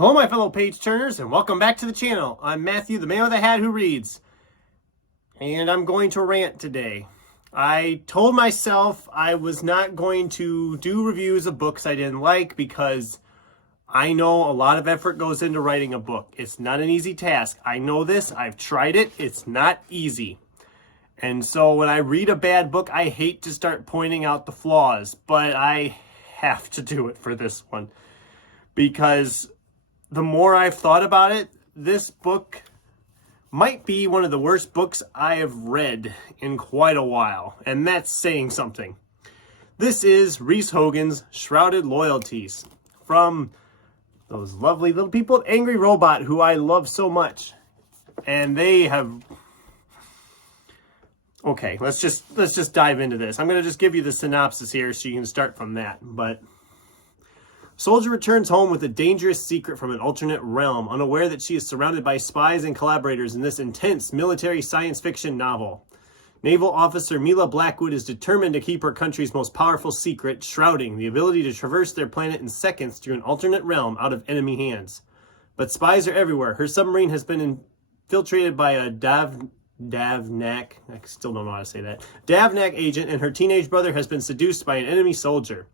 Hello, my fellow page-turners, and welcome back to the channel. I'm Matthew, the man with the hat who reads, and I'm going to rant today. I told myself I was not going to do reviews of books I didn't like because I know a lot of effort goes into writing a book. It's not an easy task. I know this. I've tried it. It's not easy. And so when I read a bad book, I hate to start pointing out the flaws, but I have to do it for this one because the more I've thought about it, this book might be one of the worst books I have read in quite a while, and that's saying something. This is Reese Hogan's Shrouded Loyalties from those lovely little people at Angry Robot, who I love so much. And they have... Okay, let's just dive into this. I'm going to just give you the synopsis here so you can start from that. But soldier returns home with a dangerous secret from an alternate realm, unaware that she is surrounded by spies and collaborators in this intense military science fiction novel. Naval officer Mila Blackwood is determined to keep her country's most powerful secret, shrouding the ability to traverse their planet in seconds through an alternate realm out of enemy hands. But spies are everywhere. Her submarine has been infiltrated by a Davnak, I still don't know how to say that, Davnak agent, and her teenage brother has been seduced by an enemy soldier.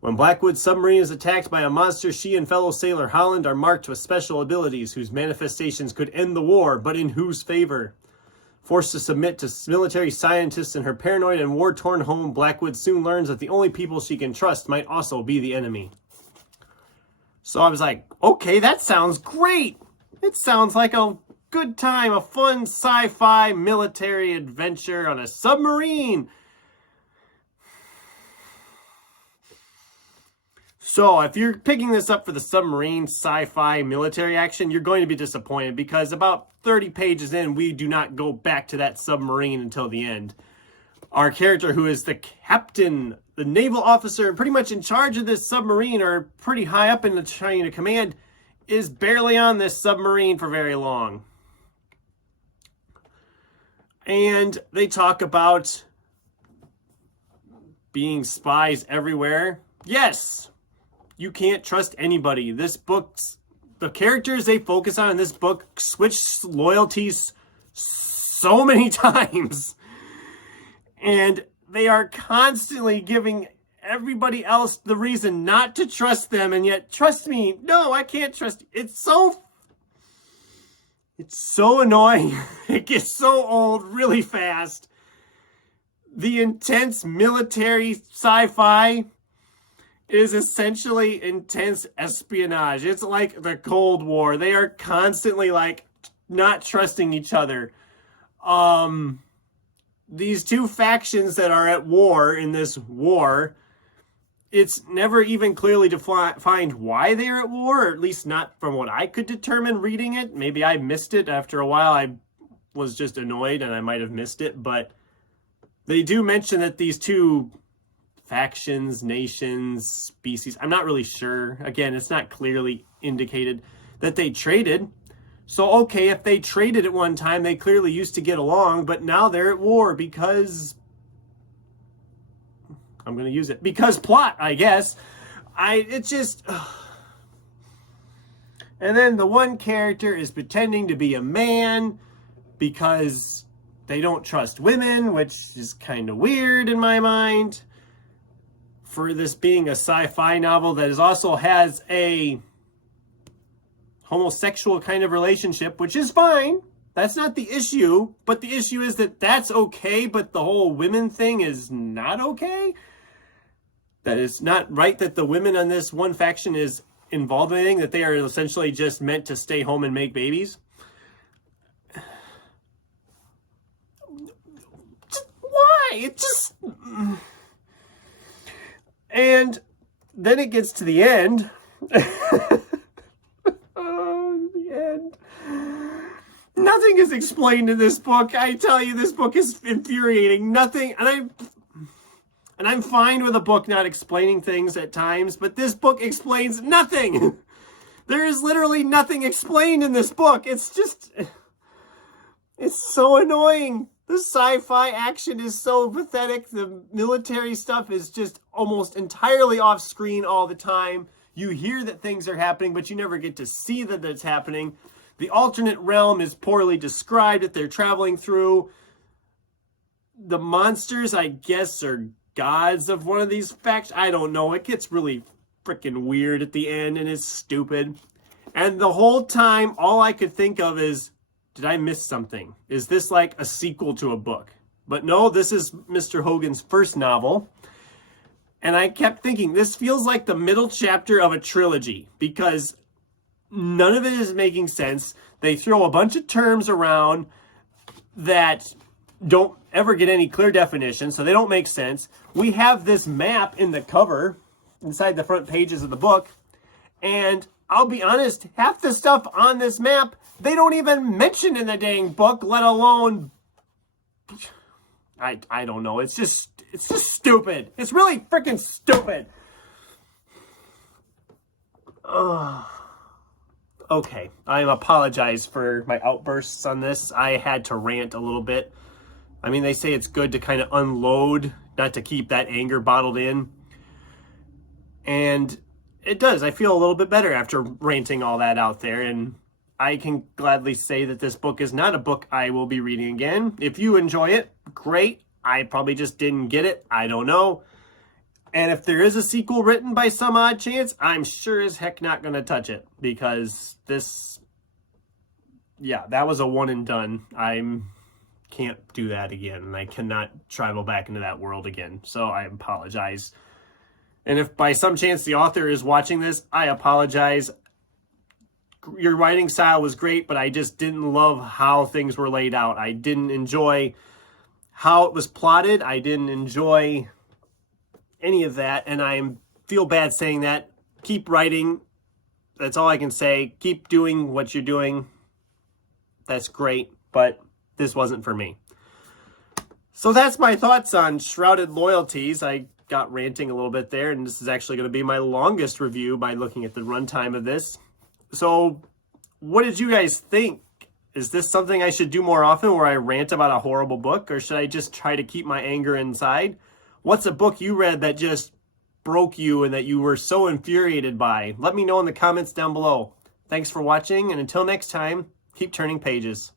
When Blackwood's submarine is attacked by a monster, she and fellow sailor Holland are marked with special abilities whose manifestations could end the war, but in whose favor? Forced to submit to military scientists in her paranoid and war-torn home, Blackwood soon learns that the only people she can trust might also be the enemy. So I was like, okay, that sounds great! It sounds like a good time, a fun sci-fi military adventure on a submarine! So if you're picking this up for the submarine sci-fi military action, you're going to be disappointed because about 30 pages in, we do not go back to that submarine until the end. Our character, who is the captain, the naval officer, pretty much in charge of this submarine or pretty high up in the chain of command, is barely on this submarine for very long. And they talk about being spies everywhere. Yes! You can't trust anybody. This book's, the characters they focus on in this book switch loyalties so many times. And they are constantly giving everybody else the reason not to trust them. And yet, trust me, no, I can't trust you. It's so annoying. It gets so old really fast. The intense military sci-fi is essentially intense espionage. It's like the Cold War. They are constantly like not trusting each other. These two factions that are at war in this war, it's never even clearly defined why they're at war, or at least not from what I could determine reading it. Maybe I missed it after a while. I was just annoyed and I might have missed it, but they do mention that these two factions, nations, species, I'm not really sure. Again, it's not clearly indicated that they traded. So, okay, if they traded at one time, they clearly used to get along, but now they're at war because... I'm going to use it. Because plot, I guess. It's just... And then the one character is pretending to be a man because they don't trust women, which is kind of weird in my mind. For this being a sci-fi novel that also has a homosexual kind of relationship, which is fine. That's not the issue. But the issue is that that's okay, but the whole women thing is not okay. That it's not right that the women on this one faction is involved in anything, that they are essentially just meant to stay home and make babies. Why? It just... And then it gets to the end. Oh, the end. Nothing is explained in this book. I tell you, this book is infuriating. Nothing. And I'm fine with a book not explaining things at times, but this book explains nothing. There is literally nothing explained in this book. It's just... It's so annoying. The sci-fi action is so pathetic. The military stuff is just almost entirely off screen all the time. You hear that things are happening, but you never get to see that it's happening. The alternate realm is poorly described that they're traveling through. The monsters, I guess, are gods of one of these factions. I don't know. It gets really freaking weird at the end, and it's stupid. And the whole time, all I could think of is, did I miss something? Is this like a sequel to a book? But no, this is Mr. Hogan's first novel. And I kept thinking, this feels like the middle chapter of a trilogy because none of it is making sense. They throw a bunch of terms around that don't ever get any clear definition, so they don't make sense. We have this map in the cover, inside the front pages of the book, and I'll be honest, half the stuff on this map, they don't even mention in the dang book, let alone... I don't know. It's just stupid. It's really freaking stupid. Okay, I apologize for my outbursts on this. I had to rant a little bit. I mean, they say it's good to kind of unload, not to keep that anger bottled in. And it does. I feel a little bit better after ranting all that out there. And I can gladly say that this book is not a book I will be reading again. If you enjoy it, great. I probably just didn't get it. I don't know. And if there is a sequel written by some odd chance, I'm sure as heck not going to touch it. Because this, yeah, that was a one and done. I can't do that again. And I cannot travel back into that world again. So I apologize. And if by some chance the author is watching this, I apologize. Your writing style was great, but I just didn't love how things were laid out. I didn't enjoy how it was plotted. I didn't enjoy any of that, and I feel bad saying that. Keep writing. That's all I can say. Keep doing what you're doing. That's great, but this wasn't for me. So that's my thoughts on Shrouded Loyalties. I got ranting a little bit there, and this is actually going to be my longest review by looking at the runtime of this. So what did you guys think? Is this something I should do more often where I rant about a horrible book, or should I just try to keep my anger inside? What's a book you read that just broke you and that you were so infuriated by? Let me know in the comments down below. Thanks for watching, and until next time, keep turning pages.